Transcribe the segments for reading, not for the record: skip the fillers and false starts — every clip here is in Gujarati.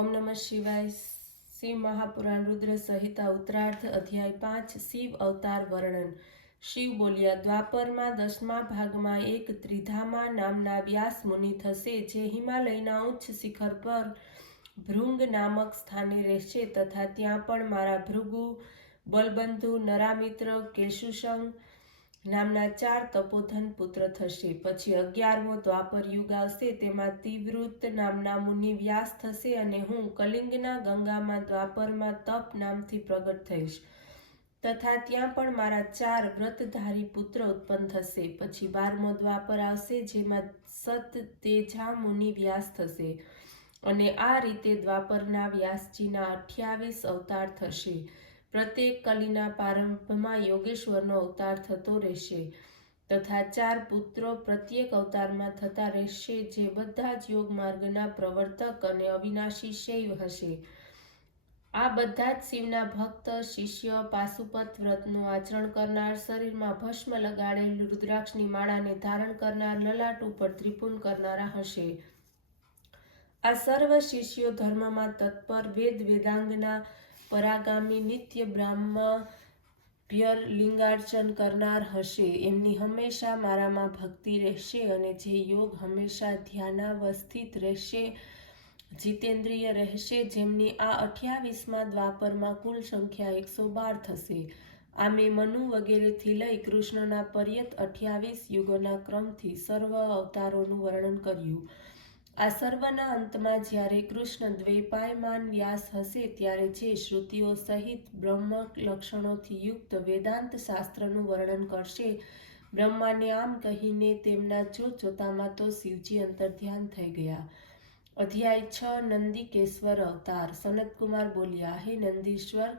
ओम नमः शिवाय। शिव महापुराण रुद्र संहिता उत्तरार्ध अध्याय 5 शिव अवतार वर्णन। शिव बोलिया, द्वापરમાં 10મા ભાગમાં એક ત્રિધામા નામના વ્યાસ મુનિ થશે, જે હિમાલયના ઉચ્ચ શિખર પર ભૃંગ નામક સ્થાને રહેશે, તથા ત્યાં પણ મારા ભૃગુ, બલબંધુ, નરામિત્ર, કેશુસંગ નામના 4 તપોધન પુત્ર થશે. પછી 11મો દ્વાપર યુગ આવશે, તેમાં તીવ્રૃત નામના મુનિ વ્યાસ થશે, અને હું કલિંગના ગંગામાં દ્વાપરમાં તપ નામથી પ્રગટ થઈશ, તથા ત્યાં પણ મારા 4 વ્રતધારી પુત્ર ઉત્પન્ન થશે. પછી 12મો દ્વાપર આવશે, જેમાં સતતેજા મુનિ વ્યાસ થશે, અને આ રીતે દ્વાપરના વ્યાસજીના 28 અવતાર થશે. પ્રત્યેક કલીના પ્રારંભમાં યોગેશ્વરનો અવતાર થતો રહેશે, તથા 4 પુત્રો પ્રત્યેક અવતારમાં થતા રહેશે, જે બધા જ યોગ માર્ગના પ્રવર્તક અને અવિનાશી શૈવ હશે. આ બધા જ શિવના ભક્ત, શિષ્ય, પાશુપત વ્રતનું આચરણ કરનાર, શરીરમાં ભસ્મ લગાડેલ રુદ્રાક્ષની માળાને ધારણ કરનાર, લલાટ ઉપર ત્રિપુન કરનારા હશે. આ સર્વ શિષ્યો ધર્મમાં તત્પર, વેદ વેદાંગના પરાગામી, નિત્ય બ્રાહ્મભ્ય લિંગાર્ચન કરનાર હશે. એમની હંમેશા મારામાં ભક્તિ રહેશે, અને જે યોગ હંમેશા ધ્યાનાવસ્થિત રહેશે, જીતેન્દ્રિય રહેશે, જેમની આ 28મા દ્વાપરમાં કુલ સંખ્યા 112 થશે. આ મેં મનુ વગેરેથી લઈ કૃષ્ણના પર્યંત 28 યુગોના ક્રમથી સર્વ અવતારોનું વર્ણન કર્યું. આ સર્વના અંતમાં જ્યારે કૃષ્ણ દ્વૈપાયમાન વ્યાસ હશે, ત્યારે જે શ્રુતિઓ સહિત બ્રહ્મ લક્ષણોથી યુક્ત વેદાંત શાસ્ત્રનું વર્ણન કરશે, બ્રહ્માને આમ કહીને તેમના જોતામાં તો શિવજી અંતર્ધ્યાન થઈ ગયા. અધ્યાય 6 નંદિકેશ્વર અવતાર. સનતકુમાર બોલ્યા, હે નંદીશ્વર,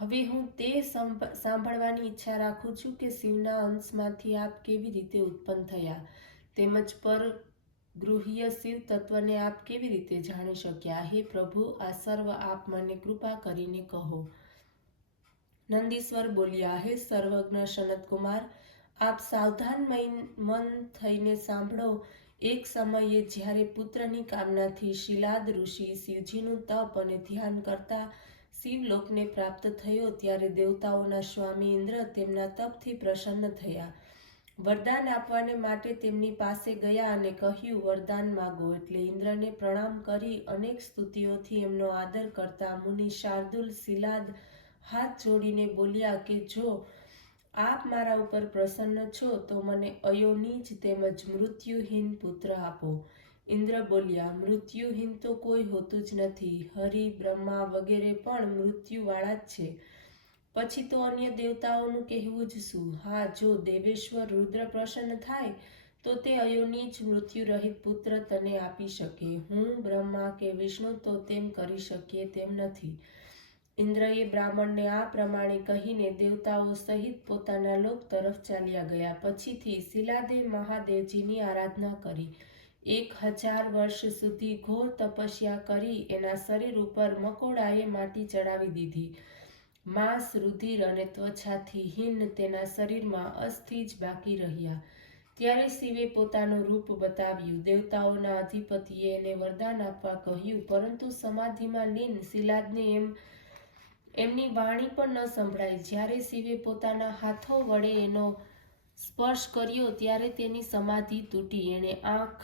હવે હું તે સાંભળવાની ઈચ્છા રાખું છું કે શિવના અંશમાંથી આપ કેવી રીતે ઉત્પન્ન થયા, તેમજ પર ગૃહ્ય શિવ તત્વને આપ કેવી રીતે જાણી શક્યા. હે પ્રભુ, આ સર્વ આપ મને કૃપા કરીને કહો. નંદીશ્વર બોલ્યા, હે સર્વજ્ઞ સનતકુમાર, આપ સાવધાન મન થઈને સાંભળો. એક સમયે જ્યારે પુત્રની કામનાથી શિલાદ ઋષિ શિવજીનું તપ અને ધ્યાન કરતા શિવલોકને પ્રાપ્ત થયો, ત્યારે દેવતાઓના સ્વામી ઇન્દ્ર તેમના તપથી પ્રસન્ન થયા. વરદાન આપવાને માટે તેમની પાસે ગયા અને કહ્યું, વરદાન માગો. એટલે ઇન્દ્રને પ્રણામ કરી અનેક સ્તુતિઓથી એમનો આદર કરતા મુનિ શાર્દુલ શિલાદ હાથ જોડીને બોલ્યા કે જો આપ મારા ઉપર પ્રસન્ન છો, તો મને અયોનિજ તેમજ મૃત્યુહીન પુત્ર આપો. ઇન્દ્ર બોલ્યા, મૃત્યુહીન તો કોઈ હોતું જ નથી. હરિ, બ્રહ્મા વગેરે પણ મૃત્યુવાળા જ છે. પછી તો અન્ય દેવતાઓનું કહેવું જ શું. હા, જો દેવેશ્વર રુદ્ર પ્રસન્ન થાય તો તે અયોનિજ મૃત્યુરહિત પુત્ર તને આપી શકે. હું, બ્રહ્મા કે વિષ્ણુ તો તેમ કરી શકીએ તેમ નથી. ઇન્દ્રએ બ્રાહ્મણને આ પ્રમાણે કહીને દેવતાઓ સહિત પોતાના લોક તરફ ચાલ્યા ગયા. પછીથી શિલાદે મહાદેવજીની આરાધના કરી. 1000 વર્ષ સુધી ઘોર તપસ્યા કરી એના શરીર ઉપર મકોડાએ માટી ચડાવી દીધી. માંસ, રુધિર અને ત્વચાથી હીન તેના શરીરમાં અસ્થિ જ બાકી રહ્યા. ત્યારે શિવે પોતાનું રૂપ બતાવ્યું. દેવતાઓના અધિપતિએ એને વરદાન આપવા કહ્યું, પરંતુ સમાધિમાં લીન શિલાદને એમની વાણી પણ ન સંભળાઈ. જ્યારે શિવે પોતાના હાથો વડે એનો સ્પર્શ કર્યો, ત્યારે તેની સમાધિ તૂટી. એણે આંખ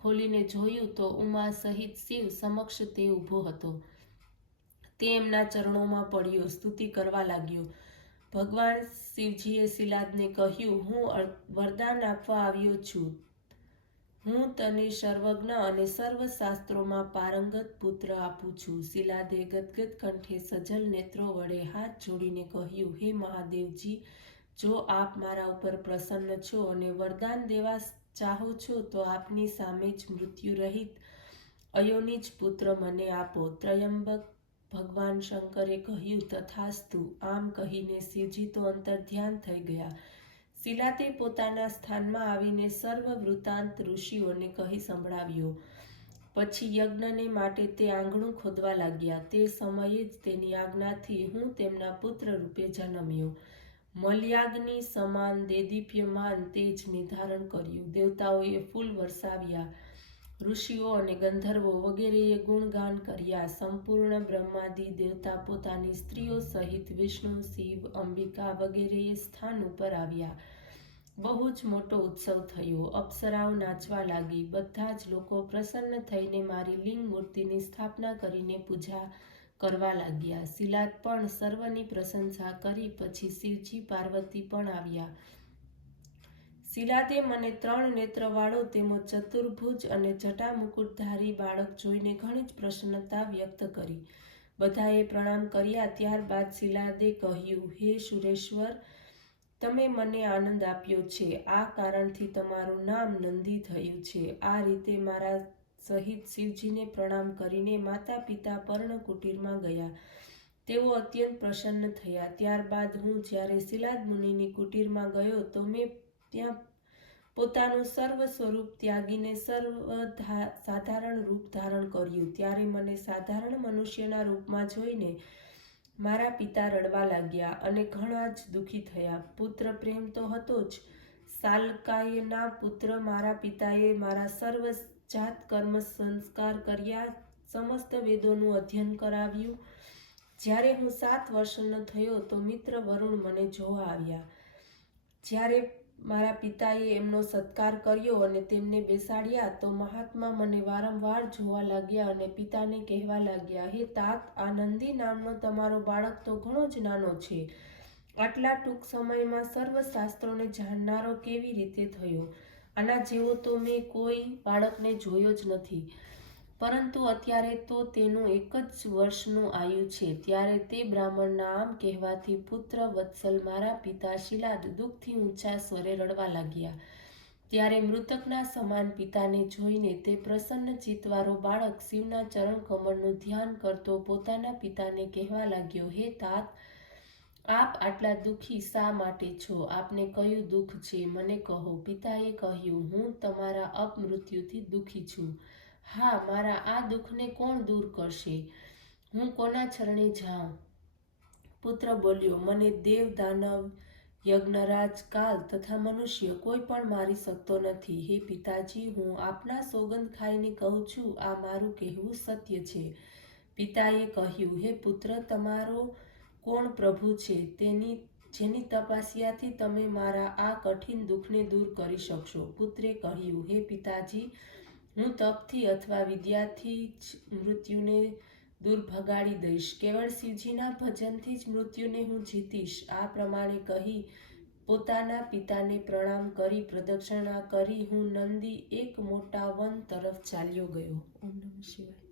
ખોલીને જોયું તો ઉમા સહિત શિવ સમક્ષ તે ઊભો હતો. તે એમના ચરણોમાં પડ્યો, સ્તુતિ કરવા લાગ્યો. ભગવાન શિવજીએ શિલાદને કહ્યું, હું વરદાન આપવા આવ્યો છું. હું તને સર્વજ્ઞ અને સર્વ શાસ્ત્રોમાં પારંગત પુત્ર આપું છું. શિલાદે ગદગદ કંઠે સજલ નેત્રો વડે હાથ જોડીને કહ્યું, હે મહાદેવજી, જો આપ મારા ઉપર પ્રસન્ન છો અને વરદાન દેવા ચાહો છો, તો આપની સામે જ મૃત્યુરહિત અયોનિજ પુત્ર મને આપો. ત્રયંબક ભગવાન શંકરે કહ્યું, તથાસ્તુ. આમ કહીને શિવજી તો અંતર્ધ્યાન થઈ ગયા. શિલાદે પોતાના સ્થાનમાં આવીને સર્વ વૃત્તાંત ઋષિઓને કહી સંભળાવ્યો. પછી યજ્ઞને માટે તે આંગણું ખોદવા લાગ્યા. તે સમયે જ તેની આજ્ઞાથી હું તેમના પુત્ર રૂપે જન્મ્યો. મલયાગ્નિ સમાન દેદીપ્યમાન તેજ નિર્ધારણ કર્યું. દેવતાઓએ ફૂલ વરસાવ્યા. ઋષિઓ અને ગંધર્વો વગેરેએ ગુણગાન કર્યા. સંપૂર્ણ બ્રહ્માદિ દેવતા પોતાની સ્ત્રીઓ સહિત વિષ્ણુ, શિવ, અંબિકા વગેરેએ સ્થાન ઉપર આવ્યા. બહુ જ મોટો ઉત્સવ થયો. અપ્સરાઓ નાચવા લાગી. બધા જ લોકો પ્રસન્ન થઈને મારી લિંગ મૂર્તિની સ્થાપના કરીને પૂજા કરવા લાગ્યા. શિલાદ પણ સર્વની પ્રશંસા કરી. પછી શિવજી, પાર્વતી પણ આવ્યા. શિલાદે મને 3 નેત્રવાળો તેમજ ચતુર્ભુજ અને જટામુકુટધારી બાળક જોઈને ઘણી જ પ્રસન્નતા વ્યક્ત કરી. બધાએ પ્રણામ કર્યા. ત્યારબાદ શિલાદે કહ્યું, હે સુરેશ્વર, તમે મને આનંદ આપ્યો છે. આ કારણથી તમારું નામ નંદી થયું છે. આ રીતે મારા સહિત શિવજીને પ્રણામ કરીને માતા પિતા પર્ણકુટીરમાં ગયા. તેઓ અત્યંત પ્રસન્ન થયા. ત્યારબાદ હું જ્યારે શિલાદ મુનિની કુટીરમાં ગયો તો મેં ત્યાં પોતાનું સર્વ સ્વરૂપ ત્યાગીને સાધારણ રૂપ ધારણ કર્યું. ત્યારે મને સાધારણ મનુષ્યના રૂપમાં જોઈને મારા પિતા રડવા લાગ્યા અને ઘણા જ દુઃખી થયા. પુત્ર પ્રેમ તો હતો જ. સાલ્કાયના પુત્ર મારા પિતાએ મારા સર્વ જાત કર્મ સંસ્કાર કર્યા. સમસ્ત વેદોનું અધ્યયન કરાવ્યું. જ્યારે હું 7 વર્ષનો થયો તો મિત્ર વરુણ મને જોવા આવ્યા. જ્યારે મારા પિતાએ એમનો સત્કાર કર્યો અને તેમને બેસાડ્યા તો મહાત્મા મને વારંવાર જોવા લાગ્યા અને પિતાને કહેવા લાગ્યા, હે તાત, આ નંદી નામનો તમારો બાળક તો ઘણો જ નાનો છે. આટલા ટૂંક સમયમાં સર્વ શાસ્ત્રોને જાણનારો કેવી રીતે થયો? આના જેવો તો મેં કોઈ બાળકને જોયો જ નથી. પરંતુ અત્યારે તો તેનું 1 જ વર્ષનું આયુ છે. ત્યારે તે બ્રાહ્મણના આમ કહેવાથી પુત્ર વત્સલ મારા પિતા શિલાદ દુઃખથી ઊંચા સ્વરે રડવા લાગ્યા. ત્યારે મૃતકના સમાન પિતાને જોઈને તે પ્રસન્ન ચિત્તવાળો બાળક શિવના ચરણ કમળનું ધ્યાન કરતો પોતાના પિતાને કહેવા લાગ્યો, હે તાત, આપ આટલા દુઃખી શા માટે છો? આપને કયું દુઃખ છે? મને કહો. પિતાએ કહ્યું, હું તમારા અપમૃત્યુથી દુઃખી છું. હા, મારા આ દુઃખને કોણ દૂર કરશે? હું કોના ચરણે જાઉં? પુત્ર બોલ્યો, મને દેવ, દાનવ, યજ્ઞરાજ, કાલ તથા મનુષ્ય કોઈ પણ મારી શકતો નથી. હે પિતાજી, હું આપના સોગંદ ખાઈને કહું છું, આ મારું કહેવું સત્ય છે. પિતાએ કહ્યું, હે પુત્ર, તમારો કોણ પ્રભુ છે જેની તપસ્યાથી તમે મારા આ કઠિન દુઃખને દૂર કરી શકશો? પુત્રે કહ્યું, હે પિતાજી, હું તપથી અથવા વિદ્યાથી જ મૃત્યુને દૂર ભગાડી દઈશ. કેવળ શિવજીના ભજનથી જ મૃત્યુને હું જીતીશ. આ પ્રમાણે કહી પોતાના પિતાને પ્રણામ કરી પ્રદક્ષિણા કરી હું નંદી એક મોટા વન તરફ ચાલ્યો ગયો. ઓમ નમઃ શિવાય.